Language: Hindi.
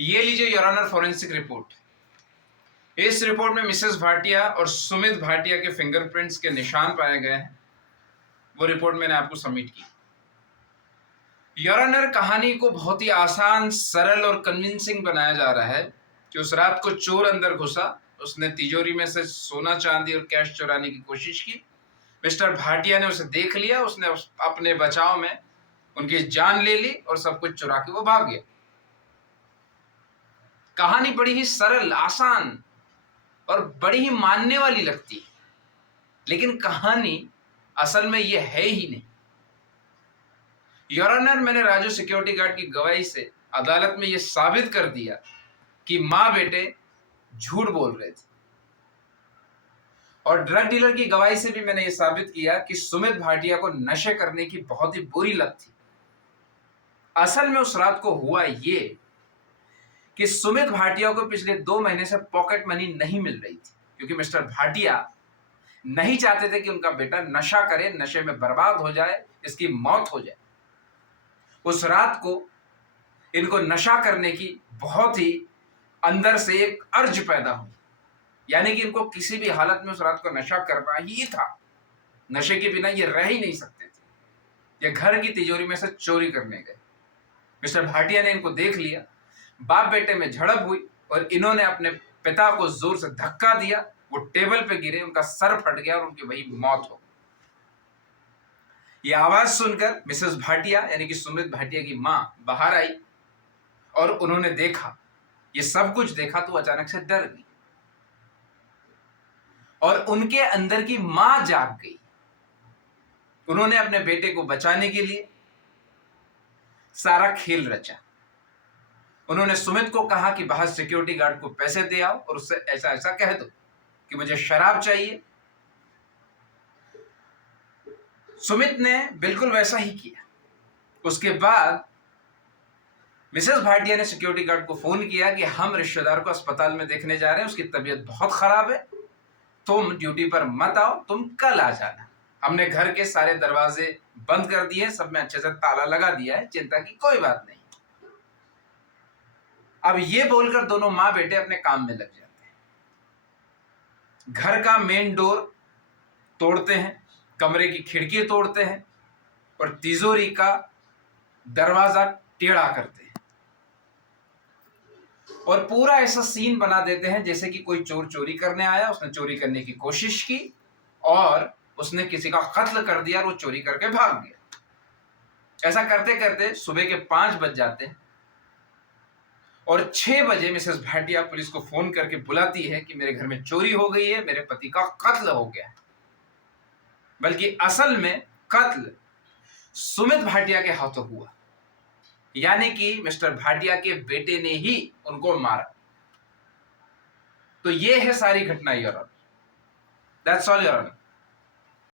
ये लीजिए योर ऑनर फॉरेंसिक रिपोर्ट। इस रिपोर्ट में मिसेस भाटिया और सुमित भाटिया के फिंगरप्रिंट्स के निशान पाए गए हैं। वो रिपोर्ट मैंने आपको सबमिट की। योर ऑनर, कहानी को बहुत ही आसान, सरल और कन्विंसिंग बनाया जा रहा है कि उस रात को चोर अंदर घुसा, उसने तिजोरी में से सोना चांदी और कैश चुराने की कोशिश की। मिस्टर भाटिया ने उसे देख लिया, उसने अपने बचाव में उनकी जान ले ली और सब कुछ चुरा के वो भाग गया। कहानी बड़ी ही सरल, आसान और बड़ी ही मानने वाली लगती है, लेकिन कहानी असल में ये है ही नहीं। योर ऑनर, मैंने राजू सिक्योरिटी गार्ड की गवाही से अदालत में यह साबित कर दिया कि मां बेटे झूठ बोल रहे थे, और ड्रग डीलर की गवाही से भी मैंने यह साबित किया कि सुमित भाटिया को नशे करने की बहुत ही बुरी लत थी। असल में उस रात को हुआ ये कि सुमित भाटिया को पिछले 2 महीने से पॉकेट मनी नहीं मिल रही थी, क्योंकि मिस्टर भाटिया नहीं चाहते थे कि उनका बेटा नशा करे, नशे में बर्बाद हो जाए, इसकी मौत हो जाए। उस रात को इनको नशा करने की बहुत ही अंदर से एक अर्ज पैदा हुई, यानी कि इनको किसी भी हालत में उस रात को नशा करना ही था। नशे के बिना ये रह ही नहीं सकते थे। ये घर की तिजोरी में से चोरी करने गए। मिस्टर भाटिया ने इनको देख लिया, बाप बेटे में झड़प हुई और इन्होंने अपने पिता को जोर से धक्का दिया। वो टेबल पे गिरे, उनका सर फट गया और उनकी वही मौत हो गई। ये आवाज सुनकर मिसेस भाटिया यानी कि सुमित भाटिया की मां बाहर आई और उन्होंने देखा, ये सब कुछ देखा तो अचानक से डर गई और उनके अंदर की मां जाग गई। उन्होंने अपने बेटे को बचाने के लिए सारा खेल रचा। उन्होंने सुमित को कहा कि बाहर सिक्योरिटी गार्ड को पैसे दे आओ और उससे ऐसा ऐसा कह दो कि मुझे शराब चाहिए। सुमित ने बिल्कुल वैसा ही किया। उसके बाद मिसेस भाटिया ने सिक्योरिटी गार्ड को फोन किया कि हम रिश्तेदार को अस्पताल में देखने जा रहे हैं, उसकी तबीयत बहुत खराब है, तुम ड्यूटी पर मत आओ, तुम कल आ जाना। हमने घर के सारे दरवाजे बंद कर दिए, सब में अच्छे से ताला लगा दिया है, चिंता की कोई बात नहीं। अब ये बोलकर दोनों मां बेटे अपने काम में लग जाते हैं। घर का मेन डोर तोड़ते हैं, कमरे की खिड़की तोड़ते हैं और तिजोरी का दरवाजा टेढ़ा करते हैं और पूरा ऐसा सीन बना देते हैं जैसे कि कोई चोर चोरी करने आया, उसने चोरी करने की कोशिश की और उसने किसी का कत्ल कर दिया और वो चोरी करके भाग गया। ऐसा करते करते सुबह के 5 बज जाते हैं और 6 बजे मिसेस भाटिया पुलिस को फोन करके बुलाती है कि मेरे घर में चोरी हो गई है, मेरे पति का कत्ल हो गया है। बल्कि असल में कत्ल सुमित भाटिया के हाथों हुआ, यानी कि मिस्टर भाटिया के बेटे ने ही उनको मारा। तो ये है सारी घटना your honour. That's all your honour.